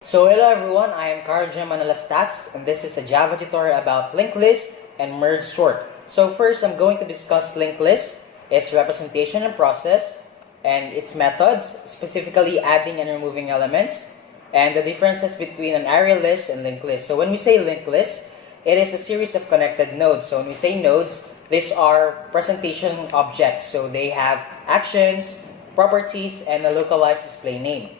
So hello everyone, I am Carl Manalastas and this is a Java tutorial about linked list and merge sort. So first I'm going to discuss linked list, its representation and process, and its methods, specifically adding and removing elements, and the differences between an array list and linked list. So when we say linked list, it is a series of connected nodes. So when we say nodes, these are presentation objects. So they have actions, properties, and a localized display name.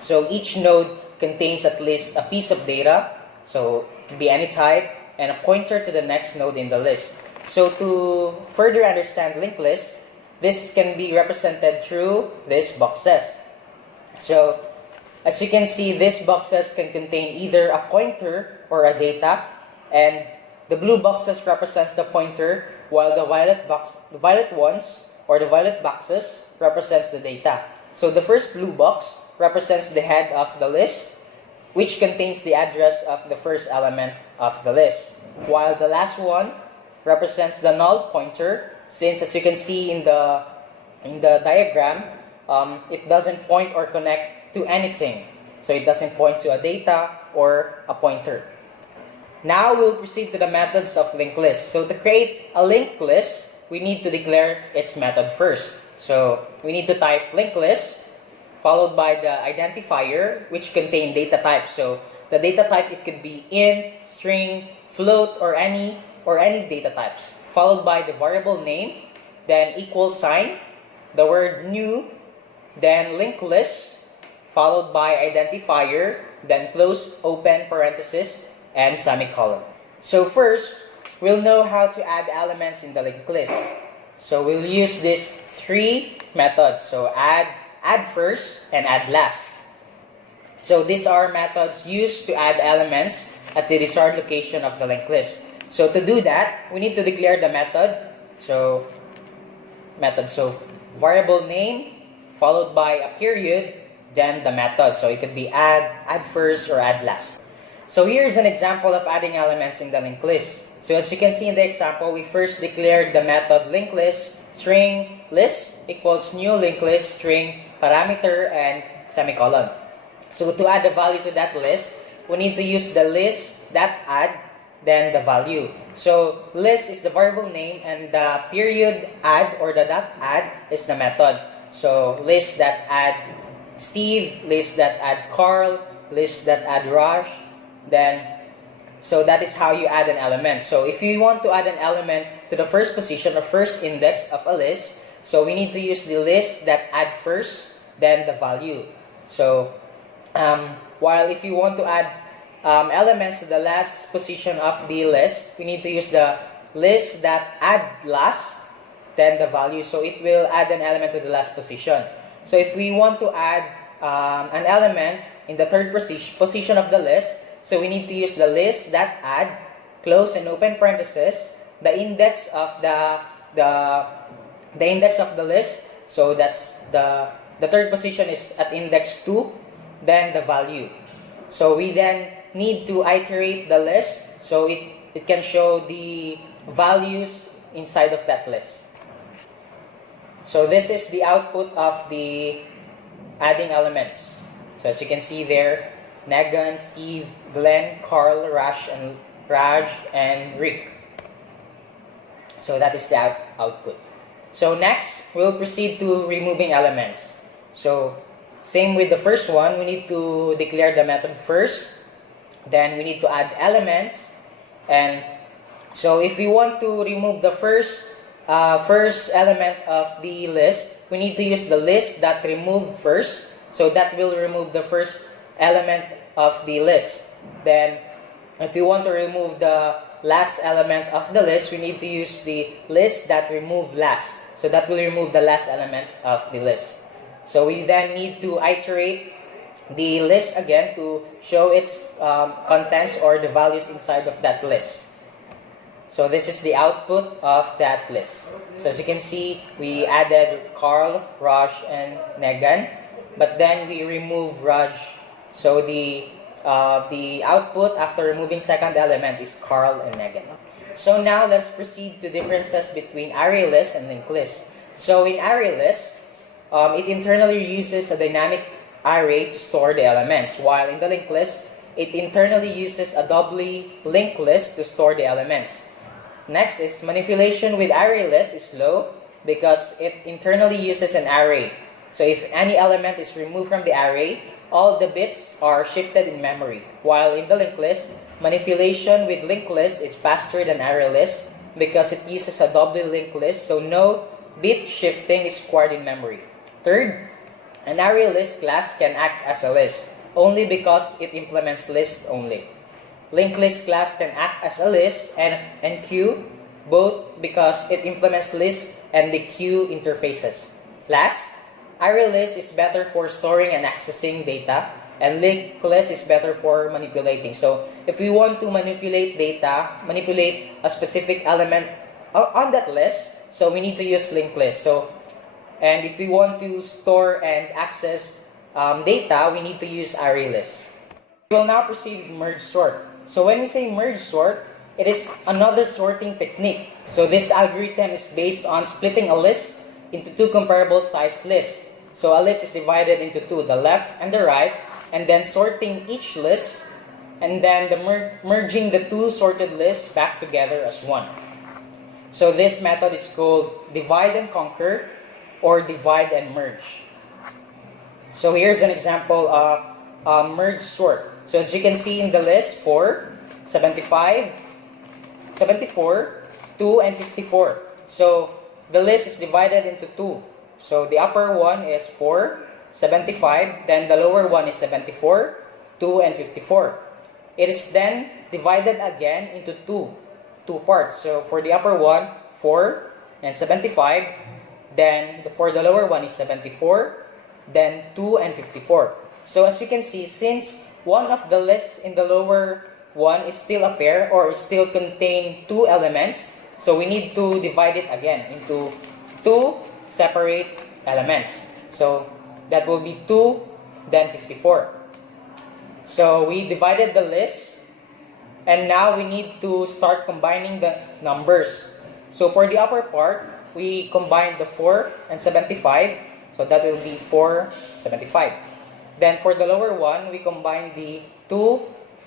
So each node contains at least a piece of data, so it can be any type, and a pointer to the next node in the list. So to further understand linked list, this can be represented through these boxes. So as you can see, these boxes can contain either a pointer or a data, and the blue boxes represents the pointer, while the violet ones or the violet boxes represents the data. So the first blue box represents the head of the list, which contains the address of the first element of the list, while the last one represents the null pointer, since as you can see in the diagram, it doesn't point or connect to anything. So it doesn't point to a data or a pointer. Now we'll proceed to the methods of linked list. So to create a linked list, we need to declare its method first. So we need to type linked list, followed by the identifier, which contain data types. So the data type, it could be int, string, float, or any data types. Followed by the variable name, then equal sign, the word new, then linked list, followed by identifier, then close open parenthesis, and semicolon. So first, we'll know how to add elements in the linked list. So we'll use these three methods. So add first, and add last. So these are methods used to add elements at the desired location of the linked list. So to do that, we need to declare the method. So variable name, followed by a period, then the method. So it could be add first, or add last. So here's an example of adding elements in the linked list. So as you can see in the example, we first declared the method linked list string list equals new linked list string parameter and semicolon. So to add the value to that list, we need to use the list.add, then the value. So list is the variable name, and the period add or the .add is the method. So list.add Steve, list.add Carl, list.add Raj, then so that is how you add an element. So if you want to add an element to the first position or first index of a list, so we need to use the list.add first, then the value. So while if you want to add elements to the last position of the list, we need to use the list.add last, then the value. So it will add an element to the last position. So if we want to add an element in the third position of the list, so we need to use the list.add close and open parenthesis, the index of the index of the list. So that's the third position is at index 2, then the value. So we then need to iterate the list so it can show the values inside of that list. So this is the output of the adding elements. So as you can see there, Negan, Steve, Glenn, Carl, Raj, and Rick. So that is the output. So next, we'll proceed to removing elements. So same with the first one, we need to declare the method first. Then we need to add elements. And so if we want to remove the first element of the list, we need to use the list.remove first. So that will remove the first element of the list. Then if we want to remove the last element of the list, we need to use the list.remove last. So that will remove the last element of the list. So we then need to iterate the list again to show its contents or the values inside of that list. So this is the output of that list. So as you can see, we added Carl, Raj, and Negan, but then we remove Raj. So the output after removing second element is Carl and Negan. So now let's proceed to differences between array list and linked list. So in array list, it internally uses a dynamic array to store the elements, while in the linked list, it internally uses a doubly linked list to store the elements. Next is manipulation with array list is slow because it internally uses an array. So if any element is removed from the array, all the bits are shifted in memory. While in the linked list, manipulation with linked list is faster than array list because it uses a doubly linked list, so no bit shifting is required in memory. Third, an array list class can act as a list only because it implements list only. Linked list class can act as a list and queue both because it implements list and the queue interfaces. Last, array list is better for storing and accessing data, and linked list is better for manipulating. So if we want to manipulate data, manipulate a specific element on that list, so we need to use linked list. And if we want to store and access data, we need to use array list. We will now proceed with merge sort. So when we say merge sort, it is another sorting technique. So this algorithm is based on splitting a list into two comparable sized lists. So a list is divided into two, the left and the right, and then sorting each list, and then merging the two sorted lists back together as one. So this method is called divide and conquer or divide and merge. So here's an example of merge sort. So as you can see in the list, 4, 75, 74, 2, and 54. So the list is divided into two. So the upper one is 4, 75, then the lower one is 74, 2, and 54. It is then divided again into two parts. So for the upper one, 4 and 75, then for the lower one is 74, then 2 and 54. So as you can see, since one of the lists in the lower one is still a pair or still contain two elements, so we need to divide it again into two separate elements. So that will be 2, then 54. So we divided the list, and now we need to start combining the numbers. So for the upper part, we combine the 4 and 75, so that will be 4, 75. Then for the lower one, we combine the 2,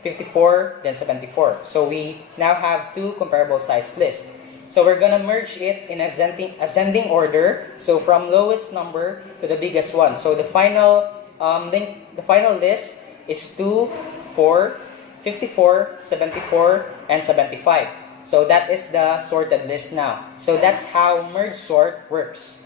54, then 74. So we now have two comparable sized lists. So we're gonna merge it in ascending order. So from lowest number to the biggest one. So the final list is 2, 4, 54, 74, and 75. So that is the sorted list now. So that's how merge sort works.